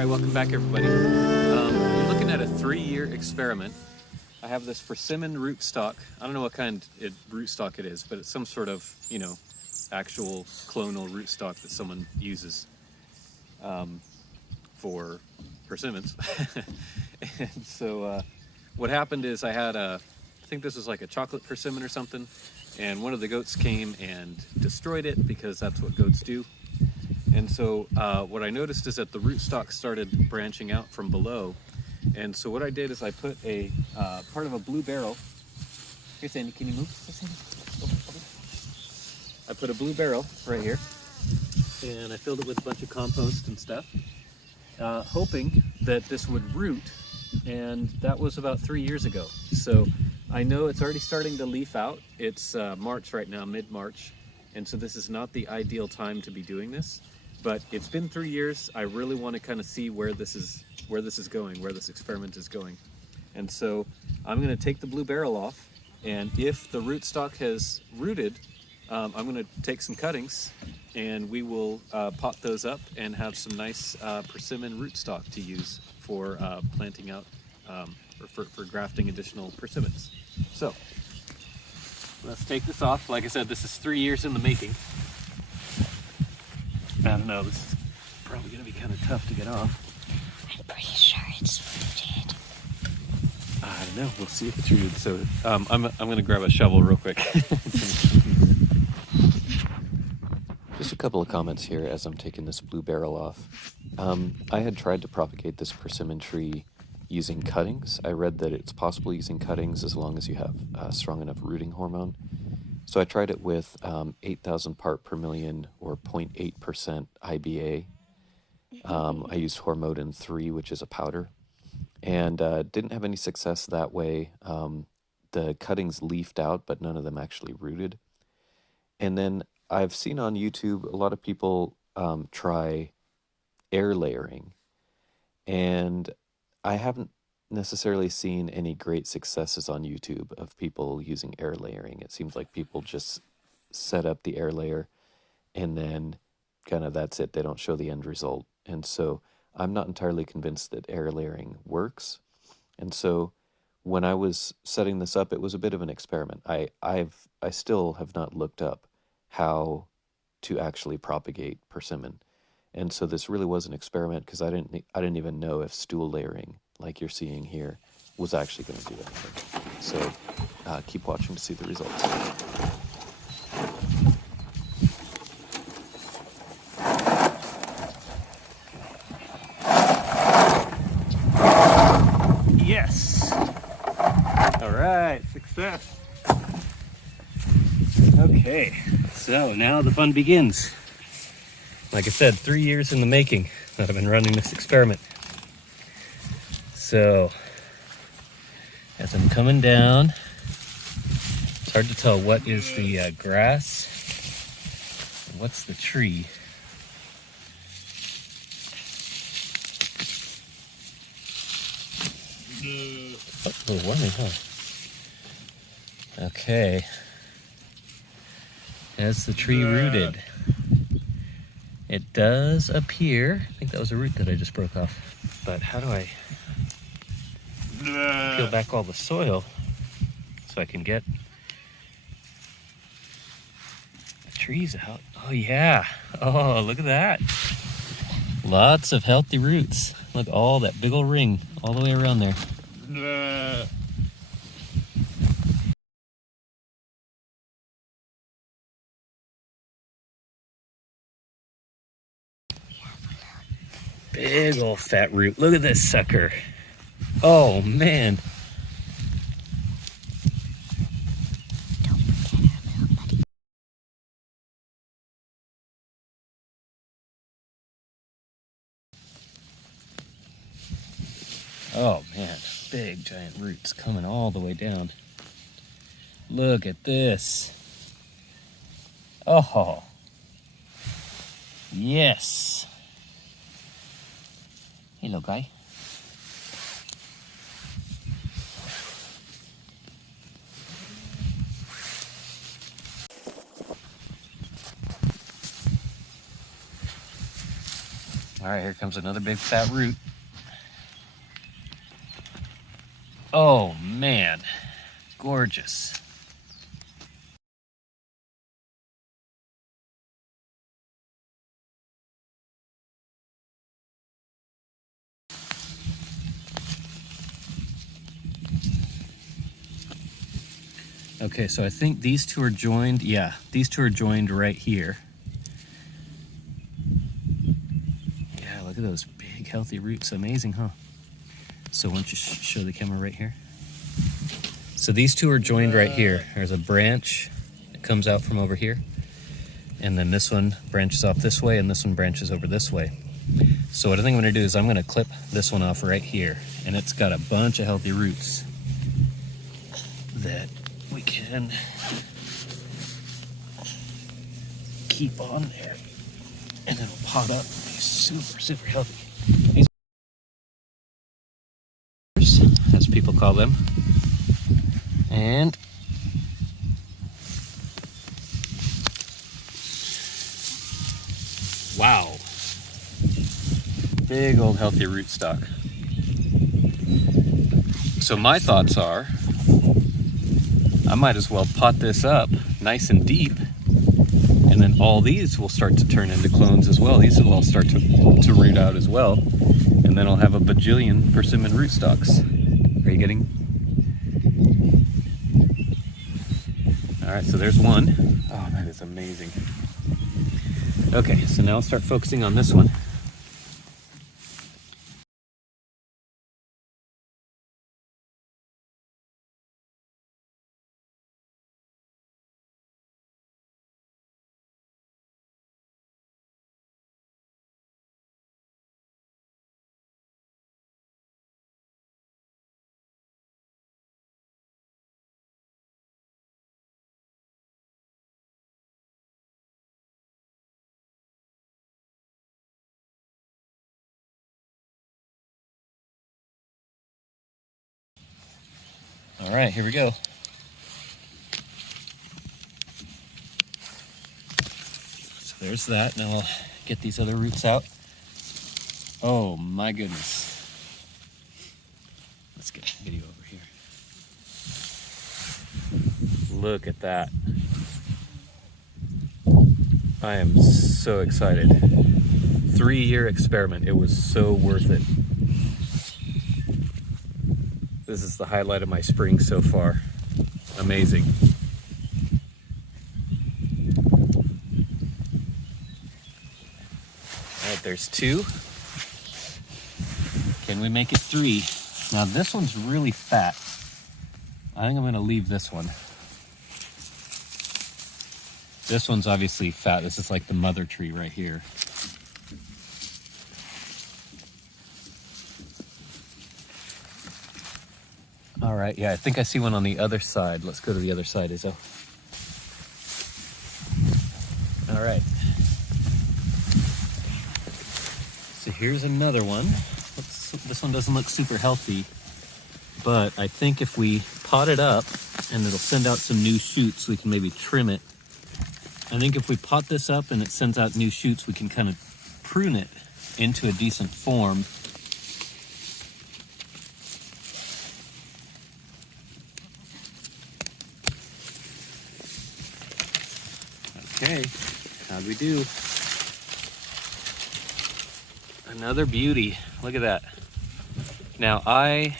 Alright, welcome back everybody. You're looking at a 3-year experiment. I have this persimmon rootstock. I don't know what kind of rootstock it is, but it's some sort of, actual clonal rootstock that someone uses for persimmons. And so what happened is I had I think this was like a chocolate persimmon or something, and one of the goats came and destroyed it because that's what goats do. And so what I noticed is that the rootstock started branching out from below. And so what I did is I put a part of a blue barrel. Here, Sandy, can you move? I put a blue barrel right here, and I filled it with a bunch of compost and stuff, hoping that this would root. And that was about 3 years ago. So I know it's already starting to leaf out. It's March right now, mid-March. And so this is not the ideal time to be doing this. But it's been 3 years. I really want to kind of see where this is going, where this experiment is going. And so I'm going to take the blue barrel off, and if the rootstock has rooted, I'm going to take some cuttings, and we will pot those up and have some nice persimmon rootstock to use for planting out, or for grafting additional persimmons. So let's take this off. Like I said, this is 3 years in the making. I don't know, this is probably going to be kind of tough to get off. I'm pretty sure it's rooted. I don't know, we'll see if it's rooted. So I'm going to grab a shovel real quick. Just a couple of comments here as I'm taking this blue barrel off. I had tried to propagate this persimmon tree using cuttings. I read that it's possible using cuttings as long as you have strong enough rooting hormone. So I tried it with 8,000 part per million, or 0.8% IBA. I used Hormodin 3, which is a powder, and didn't have any success that way. The cuttings leafed out, but none of them actually rooted. And then I've seen on YouTube a lot of people try air layering, and I haven't necessarily seen any great successes on YouTube of people using air layering. It seems like people just set up the air layer and then kind of that's it. They don't show the end result. And so I'm not entirely convinced that air layering works. And so when I was setting this up, it was a bit of an experiment. I still have not looked up how to actually propagate persimmon. And so this really was an experiment because I didn't even know if stool layering, like you're seeing here, was actually going to do anything. So keep watching to see the results. Yes! All right, success. Okay, so now the fun begins. Like I said, 3 years in the making that I've been running this experiment. So, as I'm coming down, it's hard to tell what is the grass and what's the tree. Oh, a little warming, huh? Okay. Has the tree rooted? It does appear, I think that was a root that I just broke off, but how do I peel back all the soil so I can get the trees out? Oh yeah, oh look at that. Lots of healthy roots. Look, all that big old ring all the way around there. Big old fat root. Look at this sucker. Oh man. Don't forget our little buddy. Oh man, big giant roots coming all the way down. Look at this. Oh. Yes. Hey, little guy. All right, here comes another big fat root. Oh man, gorgeous. Okay, so I think these two are joined. Yeah, these two are joined right here. Yeah, look at those big healthy roots. Amazing, huh? So why don't you show the camera right here? So these two are joined right here. There's a branch that comes out from over here. And then this one branches off this way and this one branches over this way. So what I think I'm gonna do is I'm gonna clip this one off right here. And it's got a bunch of healthy roots that we can keep on there. And it'll pot up and be super, super healthy. These are, as people call them. And wow, big old healthy rootstock. So my thoughts are, I might as well pot this up nice and deep, and then all these will start to turn into clones as well. These will all start to root out as well, and then I'll have a bajillion persimmon rootstocks. Are you getting? All right, so there's one. Oh, that is amazing. Okay, so now I'll start focusing on this one. All right, here we go. So there's that. Now I'll get these other roots out. Oh my goodness. Let's get the video over here. Look at that. I am so excited. 3-year experiment. It was so worth it. This is the highlight of my spring so far. Amazing. All right, there's 2. Can we make it 3? Now this one's really fat. I think I'm gonna leave this one. This one's obviously fat. This is like the mother tree right here. All right, yeah, I think I see one on the other side. Let's go to the other side, Izzo. All right. So here's another one. This one doesn't look super healthy, but I think if we pot it up and it'll send out some new shoots, we can maybe trim it. I think if we pot this up and it sends out new shoots, we can kind of prune it into a decent form. Okay, how'd we do? Another beauty. Look at that. Now I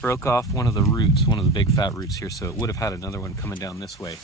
broke off one of the roots, one of the big fat roots here, so it would have had another one coming down this way.